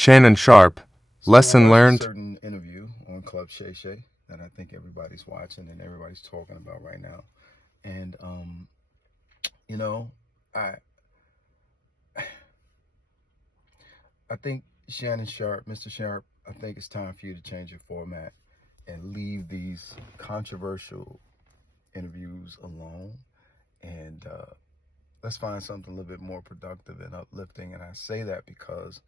Shannon Sharp, So I lesson watched a learned. certain interview on Club Shay Shay that I think everybody's watching and everybody's talking about right now. And you know, I I think Shannon Sharp, Mr. Sharp, I think it's time for you to change your format and leave these controversial interviews alone. And let's find something a little bit more productive and uplifting. And I say that because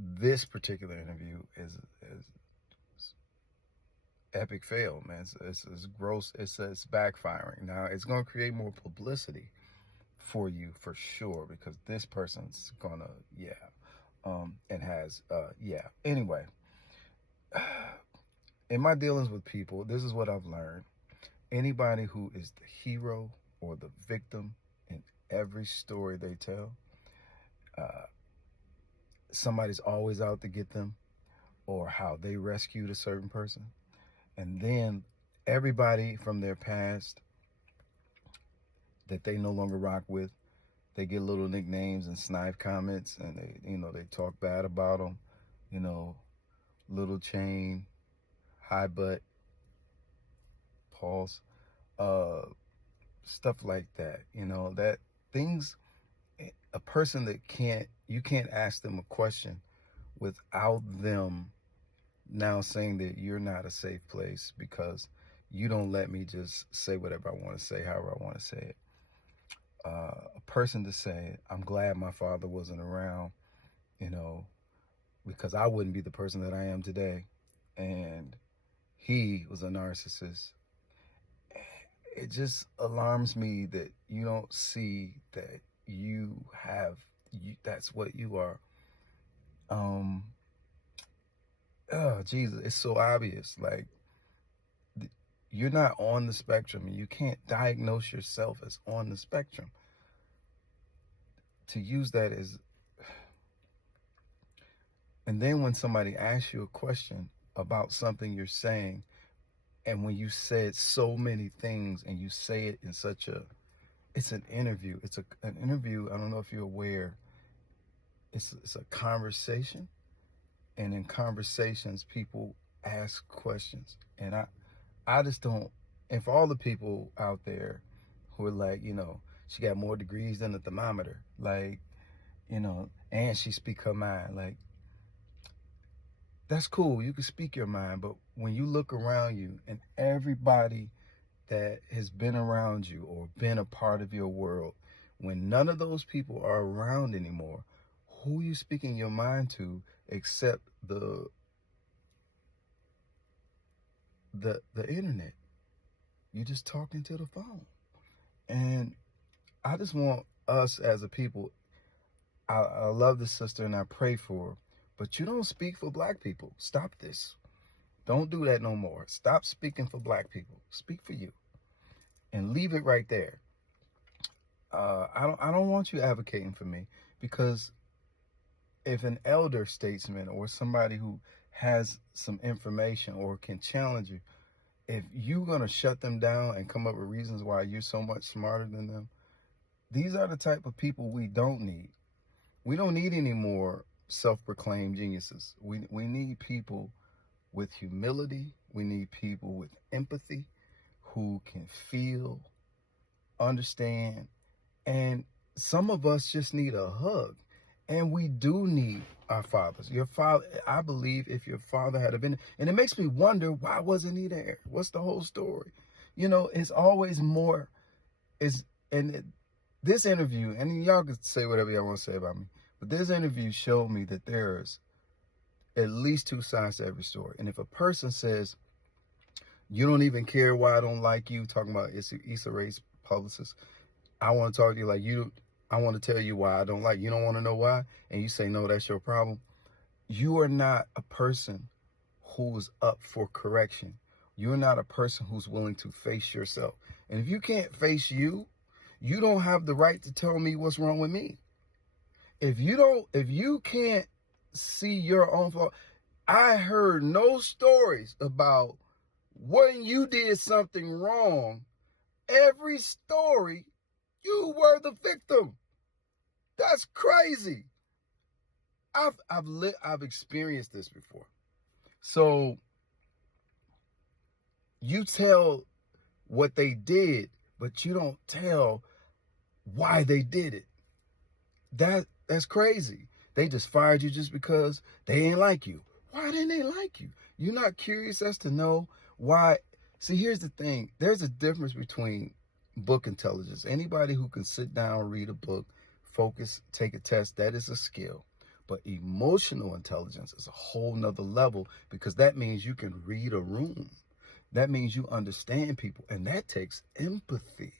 this particular interview is epic fail, man. It's gross. It's backfiring. Now it's gonna create more publicity for you for sure because this person's gonna and has Anyway, in my dealings with people, this is what I've learned. Anybody who is the hero or the victim in every story they tell, uh, somebody's always out to get them or how they rescued a certain person. And then everybody from their past that they no longer rock with, they get little nicknames and snide comments, and they talk bad about them. You know, little chain, high butt, pause, uh, stuff like that. That things. A person that you can't ask them a question without them now saying that you're not a safe place because you don't let me just say whatever I want to say, however I want to say it. A person to say, I'm glad my father wasn't around, you know, because I wouldn't be the person that I am today. And he was a narcissist. It just alarms me that you don't see that that's what you are. Um, oh, Jesus, it's so obvious. Like, you're not on the spectrum and you can't diagnose yourself as on the spectrum. To use that as, and then when somebody asks you a question about something you're saying, and when you said so many things and you say it in such a, it's an interview. An interview. I don't know if you're aware. It's a conversation, and in conversations, people ask questions, and I just don't. And for all the people out there who are like, she got more degrees than a thermometer, like, and she speak her mind, like, that's cool. You can speak your mind, but when you look around you and everybody that has been around you or been a part of your world, when none of those people are around anymore, who are you speaking your mind to except the internet? You're just talking to the phone. And I just want us as a people, I love this sister and I pray for her, but you don't speak for black people. Stop this. Don't do that no more. Stop speaking for black people. Speak for you and leave it right there. I don't want you advocating for me because if an elder statesman or somebody who has some information or can challenge you, if you're going to shut them down and come up with reasons why you're so much smarter than them, these are the type of people we don't need. We don't need any more self-proclaimed geniuses. We need people with humility. We need people with empathy who can feel, understand, and some of us just need a hug. And we do need our fathers. Your father, I believe if your father had been, and it makes me wonder, why wasn't he there? What's the whole story? It's always more, is, and this interview, and y'all can say whatever y'all want to say about me, but this interview showed me that there's at least two sides to every story. And if a person says, you don't even care why I don't like you, talking about Issa Rae's publicist, I want to talk to you like you. I want to tell you why I don't like you. You don't want to know why, and you say no, that's your problem. You are not a person who is up for correction. You're not a person who's willing to face yourself. And if you can't face you, you don't have the right to tell me what's wrong with me. If you can't see your own fault, I heard no stories about when you did something wrong. Every story, you were the victim. That's crazy. I've experienced this before. So you tell what they did, but you don't tell why they did it. That's crazy. They just fired you just because they ain't like you. Why didn't they like you? You're not curious as to know why. See, here's the thing. There's a difference between book intelligence. Anybody who can sit down, read a book, focus, take a test, that is a skill. But emotional intelligence is a whole nother level, because that means you can read a room. That means you understand people, and that takes empathy.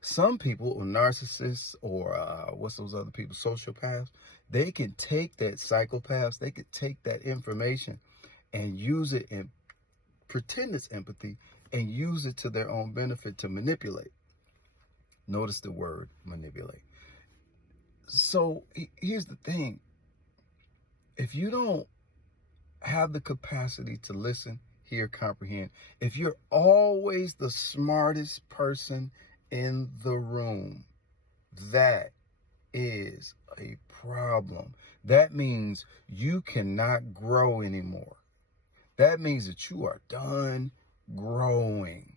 Some people, or narcissists, or what's those other people, sociopaths, they can take that, psychopaths, they could take that information and use it and pretend it's empathy and use it to their own benefit to manipulate. Notice the word manipulate. So here's the thing. If you don't have the capacity to listen, hear, comprehend, if you're always the smartest person in the room, that is a problem. That means you cannot grow anymore. That means that you are done growing.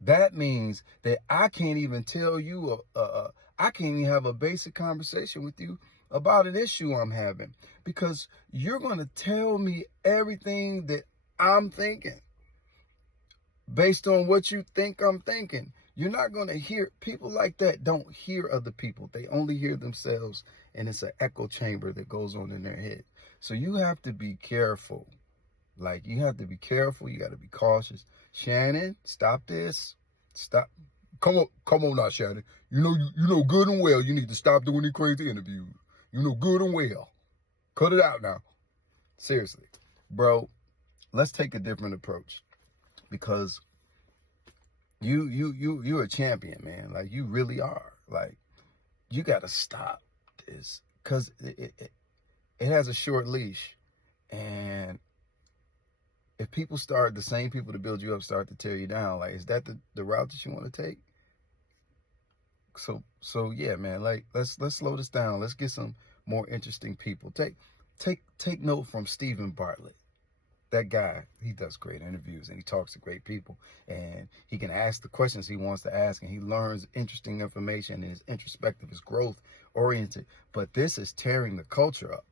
That means that I can't even tell you, I can't even have a basic conversation with you about an issue I'm having, because you're going to tell me everything that I'm thinking based on what you think I'm thinking. You're not going to hear. People like that don't hear other people. They only hear themselves, and it's an echo chamber that goes on in their head. So you have to be careful. Like, you have to be careful. You got to be cautious. Shannon, stop this. Stop. Come on now, Shannon. You know good and well you need to stop doing these crazy interviews. You know good and well. Cut it out now. Seriously. Bro, let's take a different approach, because you're a champion, man. Like, you really are. Like, you got to stop this, because it has a short leash. And if people start, the same people to build you up start to tear you down, like, is that the route that you want to take? So yeah, man, like, let's slow this down. Let's get some more interesting people. Take note from Stephen Bartlett. That guy, he does great interviews, and he talks to great people, and he can ask the questions he wants to ask, and he learns interesting information, and his introspective is growth oriented. But this is tearing the culture up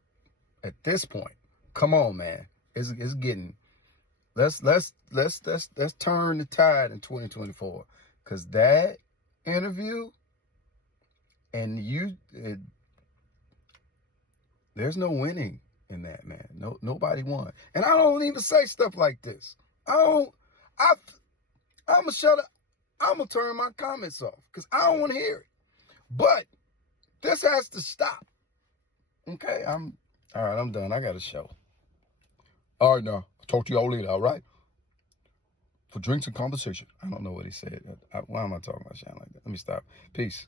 at this point. Come on, man. It's getting, let's turn the tide in 2024, because that interview, and there's no winning in that, man. Nobody won. And I don't even say stuff like this. I'm gonna shut up. I'm gonna turn my comments off, because I don't want to hear it. But this has to stop. Okay, all right, I'm done. I got a show. All right, now, I'll talk to y'all later, all right? For drinks and conversation. I don't know what he said. Why am I talking about Shannon like that? Let me stop. Peace.